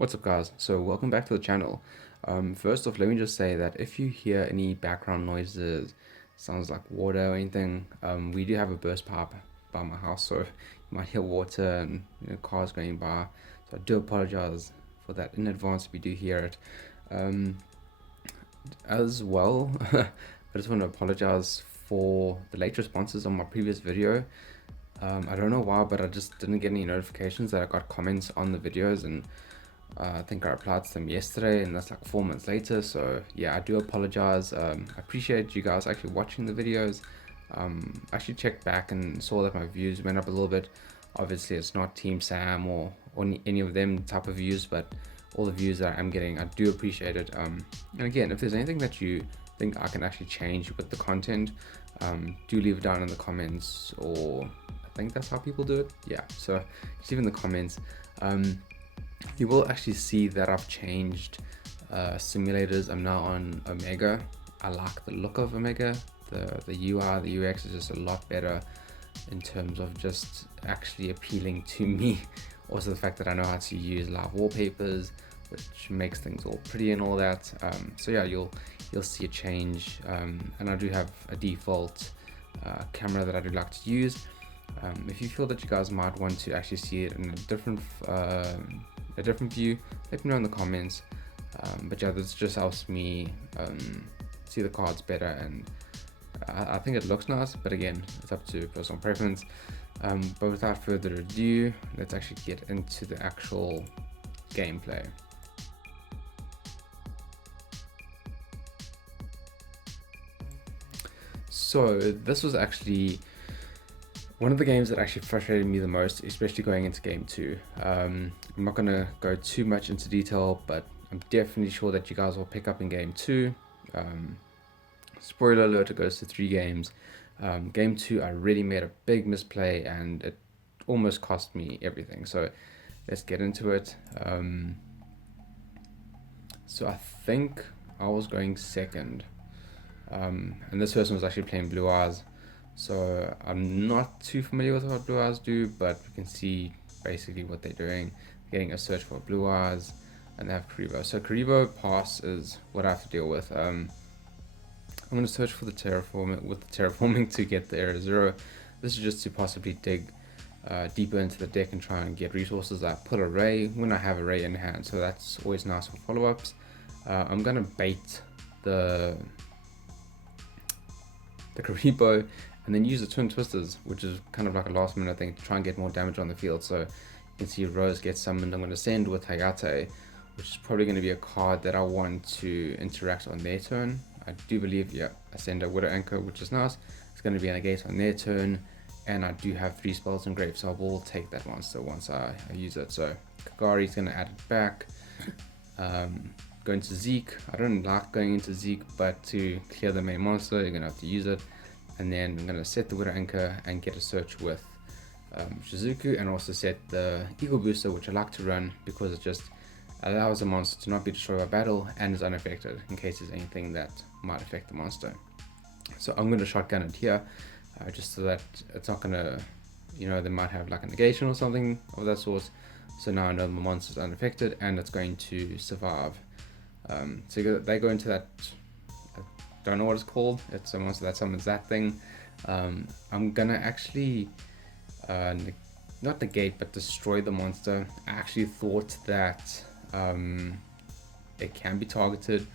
What's up guys? So welcome back to the channel. First off, let me just say that if you hear any background noises, sounds like water or anything, we do have a burst pipe by my house, so you might hear water and cars going by. So I do apologize for that in advance if you do hear it. As well, I just want to apologize for the late responses on my previous video. I don't know why, but I just didn't get any notifications that I got comments on the videos, and I think I replied to them yesterday, and that's like 4 months later. So yeah, I do apologize. I appreciate you guys actually watching the videos. I actually checked back and saw that my views went up a little bit. Obviously it's not Team Sam or any of them type of views, but all the views that I'm getting, I do appreciate it. And again, if there's anything that you think I can actually change with the content, do leave it down in the comments, or I think that's how people do it. Yeah, so just leave in the comments. You will actually see that I've changed simulators. I'm now on Omega. I like the look of Omega. The UI, the UX is just a lot better in terms of just actually appealing to me. Also the fact that I know how to use live wallpapers, which makes things all pretty and all that. So yeah, you'll see a change, and I do have a default camera that I do like to use. If you feel that you guys might want to actually see it in a different view, let me know in the comments. But yeah, this just helps me see the cards better, and I think it looks nice, but again, it's up to personal preference. But without further ado, let's actually get into the actual gameplay. So this was actually one of the games that actually frustrated me the most, especially going into game 2. I'm not going to go too much into detail, but I'm definitely sure that you guys will pick up in game 2. Spoiler alert, it goes to 3 games. Game 2, I really made a big misplay and it almost cost me everything. So let's get into it. So I think I was going second. And this person was actually playing Blue Eyes. So I'm not too familiar with what Blue Eyes do, but we can see basically what they're doing. They're getting a search for Blue Eyes, and they have Karibo. So Karibo pass is what I have to deal with. I'm going to search for the terraforming to get the area 0. This is just to possibly dig deeper into the deck and try and get resources. I put array when I have array in hand, so that's always nice for follow-ups. I'm going to bait the Karibo and then use the twin twisters, which is kind of like a last minute thing to try and get more damage on the field. So you can see Rose gets summoned. I'm going to send with Hayate, which is probably going to be a card that I want to interact on their turn. I do believe, yeah, I send a Widow Anchor, which is nice. It's going to be a negate on their turn, and I do have 3 spells engraved, so I will take that monster once I use it. So Kagari is going to add it back. Going to Zeke. I don't like going into Zeke, but to clear the main monster, you're going to have to use it. And then I'm going to set the Widow Anchor and get a search with Shizuku, and also set the Eagle Booster, which I like to run because it just allows the monster to not be destroyed by battle and is unaffected in case there's anything that might affect the monster. So I'm going to shotgun it here, just so that it's not going to, they might have like a negation or something of that sort. So now I know the monster is unaffected and it's going to survive. So they go into that, I don't know what it's called, it's a monster that summons that thing. I'm gonna actually not negate but destroy the monster. I actually thought that it can be targeted,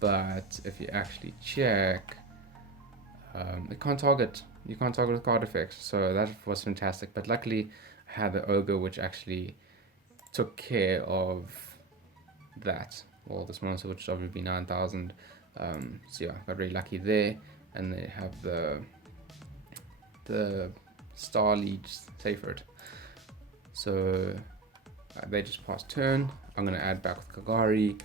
but if you actually check, it can't target. You can't target with card effects, so that was fantastic. But luckily I had the Ogre, which actually took care of that. Well, this monster, which would be 9,000. So yeah, got really lucky there. And they have the Star Leech Seyfried. So they just pass turn. I'm going to add back with Kagari.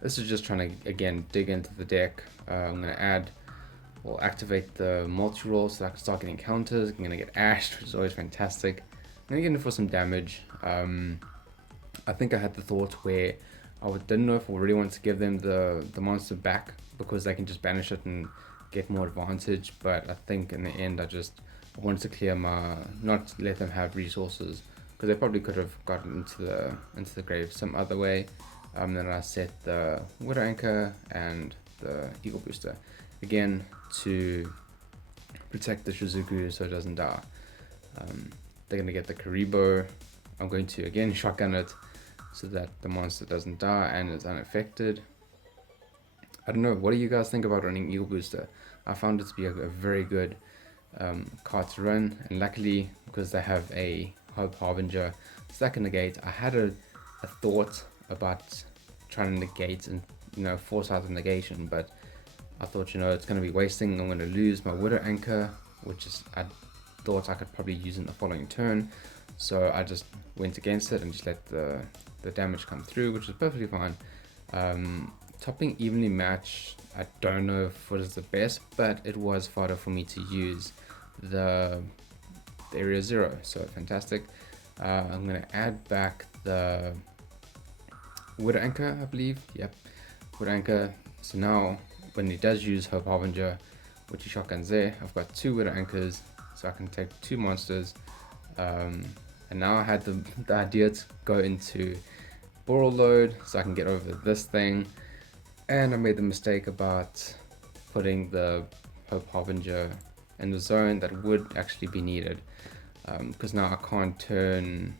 This is just trying to, again, dig into the deck. I'm going to activate the multi-roll so that I can start getting counters. I'm going to get ashed, which is always fantastic. I'm going to get in for some damage. I think I had the thought where I didn't know if I really wanted to give them the monster back because they can just banish it and get more advantage, but I think in the end I wanted to clear not let them have resources because they probably could have gotten into the grave some other way. Then I set the Widow Anchor and the Eagle Booster again to protect the Shizuku so it doesn't die. They're gonna get the Karibo. I'm going to again shotgun it so that the monster doesn't die and is unaffected. I don't know, what do you guys think about running Eagle Booster? I found it to be a very good card to run, and luckily because they have a Hope Harbinger stack in the gate, I had a thought about trying to negate and force out the negation, but I thought it's going to be wasting. I'm going to lose my Widow Anchor, which is I thought I could probably use in the following turn, so I just went against it and just let the damage come through, which is perfectly fine. Topping evenly matched, I don't know if it is the best, but it was fodder for me to use the Area 0, so fantastic. I'm going to add back the Widow Anchor, I believe. Yep, Widow Anchor. So now when he does use Hope Harbinger, which he shotguns there, I've got 2 Widow Anchors, so I can take 2 monsters. And now I had the idea to go into Boral load so I can get over this thing. And I made the mistake about putting the Hope Harbinger in the zone that would actually be needed, because now I can't turn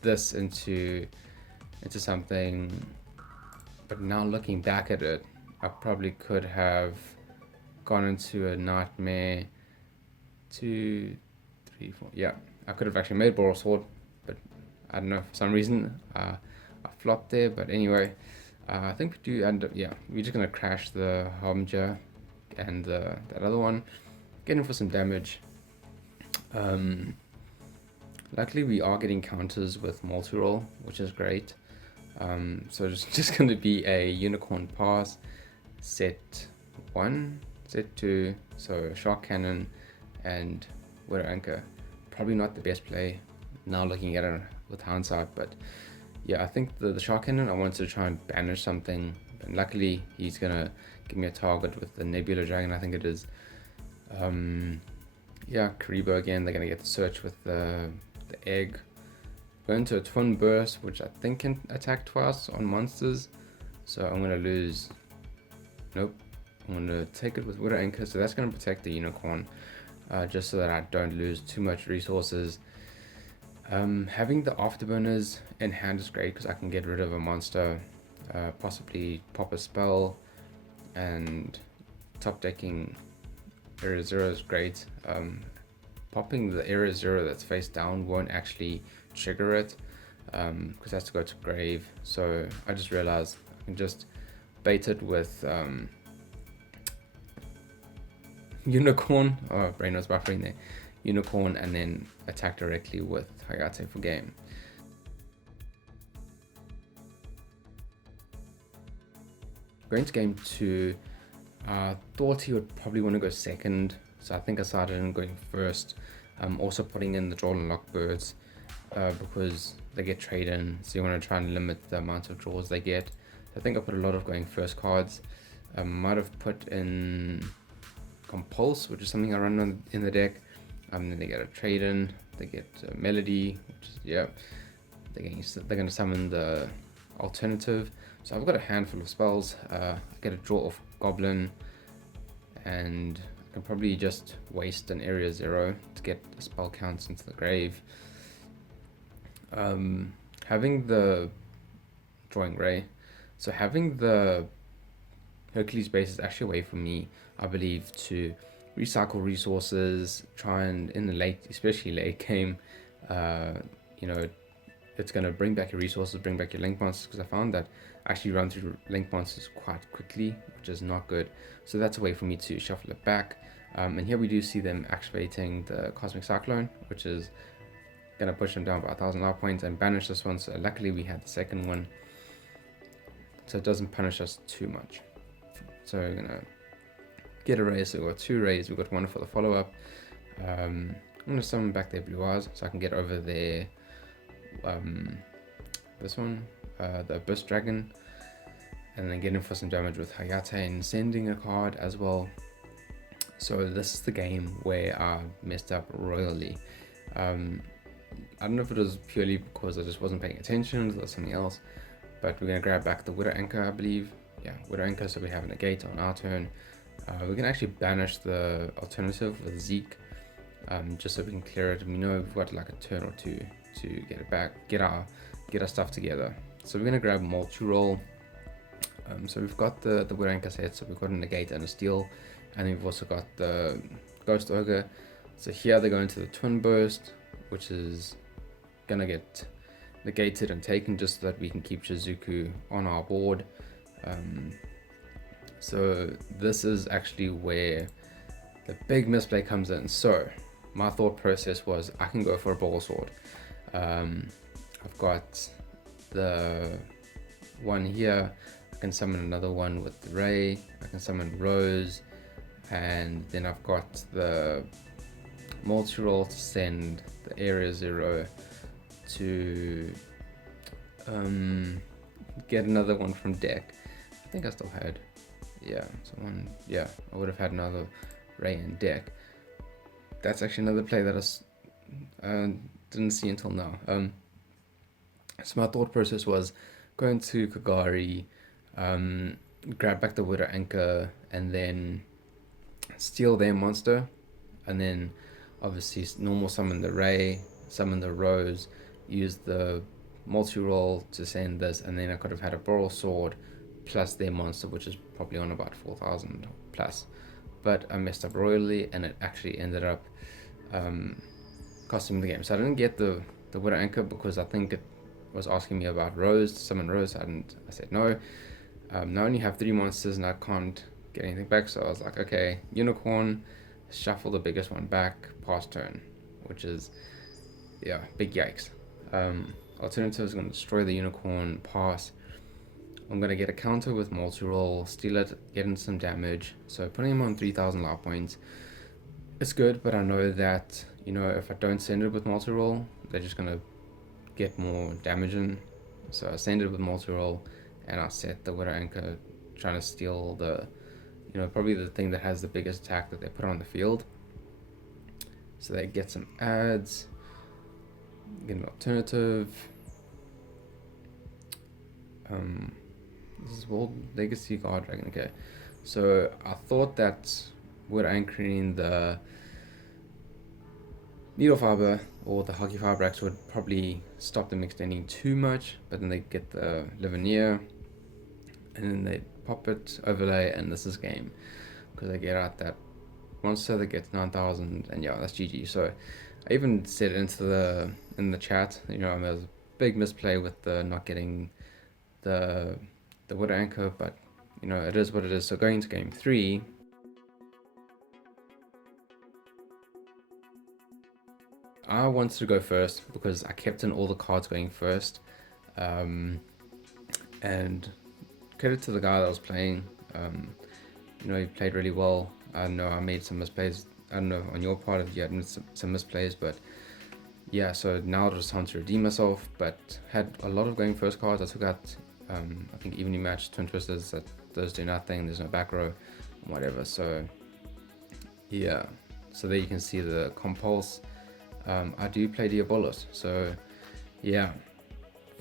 this into something. But now looking back at it, I probably could have gone into a Nightmare 2, 3, 4. Yeah, I could have actually made Boral Sword, but I don't know, for some reason I flopped there. But anyway, I think we do end up, yeah, we're just gonna crash the Harbinger and that other one, get in for some damage. Luckily we are getting counters with multi-roll, which is great. So it's just going to be a Unicorn Pass, set 1, set 2, so Shark Cannon and Widow Anchor. Probably not the best play now looking at it with hindsight, but yeah, I think the Shark Cannon, I wanted to try and banish something, and luckily he's going to give me a target with the Nebula Dragon, I think it is. Yeah, Karibo again, they're going to get the search with the egg. Go into a Twin Burst, which I think can attack twice on monsters, so I'm going to lose. Nope, I'm going to take it with Widow Anchor, so that's going to protect the Unicorn, just so that I don't lose too much resources. Having the Afterburners in hand is great because I can get rid of a monster, possibly pop a spell, and top decking Area 0 is great. Popping the Area 0 that's face down won't actually trigger it, because it has to go to grave, so I just realized I can just bait it with Unicorn. Oh, brain was buffering there. Unicorn, and then attack directly with Hayate for game. Going to game 2, I thought he would probably want to go second, so I think I started him going first. Also putting in the draw and lock birds, because they get trade in, so you want to try and limit the amount of draws they get. I think I put a lot of going first cards. Might have put in Compulse, which is something I run in the deck. Then they get a trade in, they get a Melody, which is, yeah, they're going to summon the alternative. So I've got a handful of spells. I get a draw off Goblin, and I can probably just waste an Area 0 to get the spell counts into the grave. Having the Drawing Ray, so having the Hercules base is actually a way for me, I believe, to recycle resources, try and in the late, especially late game, it's going to bring back your resources, bring back your link monsters, because I found that I actually run through link monsters quite quickly, which is not good. So that's a way for me to shuffle it back. And here we do see them activating the Cosmic Cyclone, which is going to push them down by 1,000 life points and banish this one. So luckily we had the second one, so it doesn't punish us too much. So we're going to get a raise. So we've got 2 rays, we've got 1 for the follow-up. I'm going to summon back their Blue Eyes so I can get over their this one, the Abyss Dragon, and then get in for some damage with Hayate and sending a card as well. So this is the game where I messed up royally. I don't know if it was purely because I just wasn't paying attention or something else, but we're going to grab back the Widow Anchor, I believe. Yeah, Widow Anchor, so we have a negate on our turn. We can actually banish the alternative with Zeke, just so we can clear it. We know we've got like a turn or two to get it back, get our stuff together. So we're going to grab multi-roll. So we've got the Widow Anchor set, so we've got a negate and a steal, and then we've also got the Ghost Ogre. So here they go into the Twin Burst, which is gonna get negated and taken just so that we can keep Shizuku on our board. So this is actually where the big misplay comes in. So my thought process was I can go for a Ball Sword. I've got the one here. I can summon another one with Ray. I can summon Rose, and then I've got the multi-roll to send the Area 0 to get another one from deck. I think I still had, I would have had another Ray in deck. That's actually another play that I didn't see until now. So my thought process was going to Kagari, grab back the Widow Anchor, and then steal their monster, and then obviously normal summon the Ray, summon the Rose, use the multi-roll to send this, and then I could have had a Boral Sword plus their monster, which is probably on about 4,000 plus. But I messed up royally, and it actually ended up costing me the game. So I didn't get the Widow Anchor because I think it was asking me about Rose, to summon Rose. I said no. Now I only have 3 monsters and I can't get anything back, so I was like, okay, Unicorn, shuffle the biggest one back, pass turn, which is, big yikes. Alternative is going to destroy the Unicorn, pass. I'm going to get a counter with multi-roll, steal it, get in some damage. So putting him on 3,000 life points, it's good, but I know that, if I don't send it with multi-roll, they're just going to get more damage in. So I send it with multi-roll, and I set the Widow Anchor, trying to steal the, probably the thing that has the biggest attack that they put on the field. So they get some ads, get an alternative. This is World Legacy Guard Dragon. Okay, so I thought that we're anchoring the Needle Fiber or the Hockey Fibrax would probably stop them extending too much, but then they get the Liveneer, and then they pop it, overlay, and this is game, because they get out that monster that gets 9,000, and that's GG. So I even said it in the chat, there was a big misplay with the not getting the Widow Anchor, but it is what it is. So going to game 3, I wanted to go first because I kept in all the cards going first, and credit to the guy that was playing. He played really well. I know I made some misplays. I don't know on your part if you had some misplays, but so now it was time to redeem myself, but had a lot of going first cards. I took out I think evenly matched Twin Twisters, that those do nothing, there's no back row, whatever. So so there you can see the compulse. I do play Diabolos, so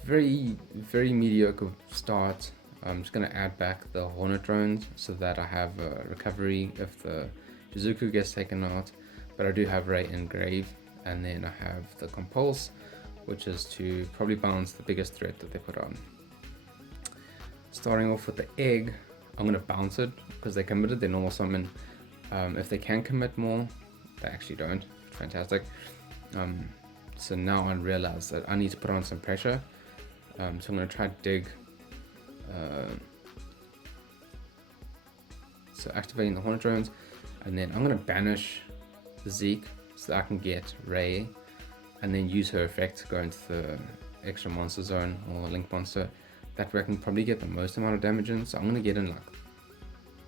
very, very mediocre start. I'm just going to add back the Hornet drones so that I have a recovery if the Shizuku gets taken out, but I do have Ray and Grave, and then I have the Compulse, which is to probably bounce the biggest threat that they put on. Starting off with the Egg, I'm going to bounce it because they committed their normal summon. If they can commit more, they actually don't. Fantastic. So now I realize that I need to put on some pressure. So I'm going to try to dig. So activating the Hornet drones, and then I'm going to banish the Zeke so that I can get Ray, and then use her effect to go into the extra monster zone or link monster. That way I can probably get the most amount of damage in. So I'm going to get in like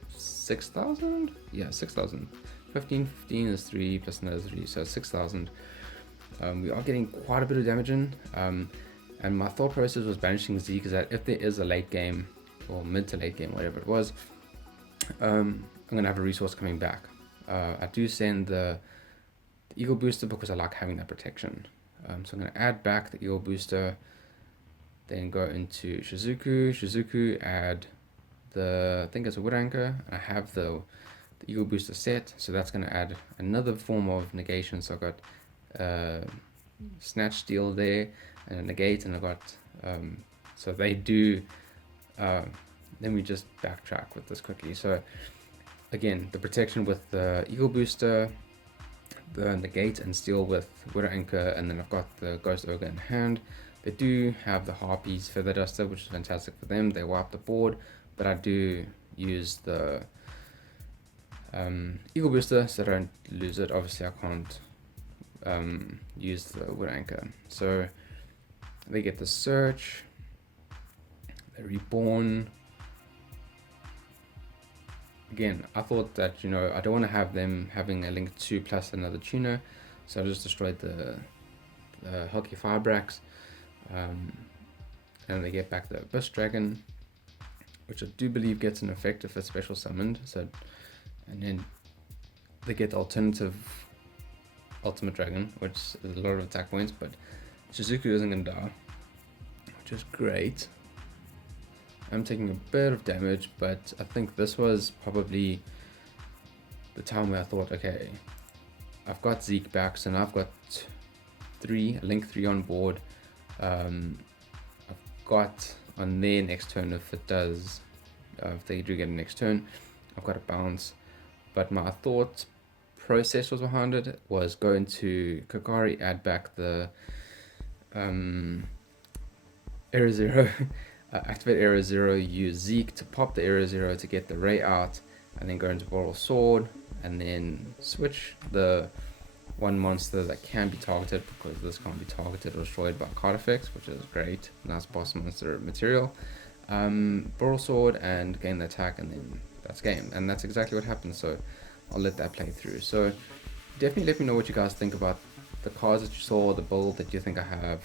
6,000? Yeah, 6,000. 15 is 3 plus another 3, so 6,000. We are getting quite a bit of damage in. And my thought process was banishing Zeke is that if there is a late game or mid to late game, whatever it was, I'm going to have a resource coming back. I do send the Eagle Booster because I like having that protection. So I'm going to add back the Eagle Booster, then go into Shizuku, add I think it's a Wood Anchor. I have the Eagle Booster set, so that's going to add another form of negation. So I got Snatch Steal there, and a negate, and I got, so they do, let me just backtrack with this quickly. So again, the protection with the Eagle Booster, the negate and steal with Widow Anchor, and then I've got the Ghost Ogre in hand. They do have the Harpies Feather Duster, which is fantastic for them. They wipe the board, but I do use the Eagle Booster so I don't lose it. Obviously I can't use the Widow Anchor. So they get the Search, they Reborn. Again, I thought that, I don't want to have them having a Link 2 plus another tuner, so I just destroyed the Hulky Firebrax, and they get back the Abyss Dragon, which I do believe gets an effect if it's special summoned. So, and then they get the alternative Ultimate Dragon, which is a lot of attack points, but Shizuku isn't going to die, which is great. I'm taking a bit of damage, but I think this was probably the time where I thought, okay, I've got Zeke back, so now I've got Link 3 on board. I've got on their next turn, if they do get a next turn, I've got a bounce. But my thought process was behind it was go into Kokari, add back the Era Zero. Activate Area 0, use Zeke to pop the Area 0 to get the Ray out, and then go into Boral Sword, and then switch the one monster that can be targeted, because this can't be targeted or destroyed by card effects, which is great. Nice boss monster material. Boral Sword and gain the attack, and then that's game. And that's exactly what happened, so I'll let that play through. So definitely let me know what you guys think about the cards that you saw, the build that you think I have,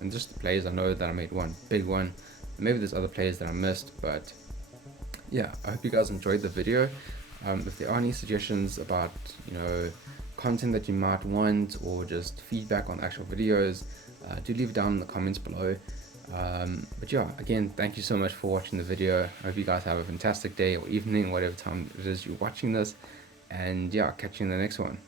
and just the plays. I know that I made one big one, maybe there's other plays that I missed, but yeah, I hope you guys enjoyed the video. If there are any suggestions about content that you might want, or just feedback on actual videos, do leave it down in the comments below. But yeah, again, thank you so much for watching the video. I hope you guys have a fantastic day or evening, whatever time it is you're watching this, and yeah, I'll catch you in the next one.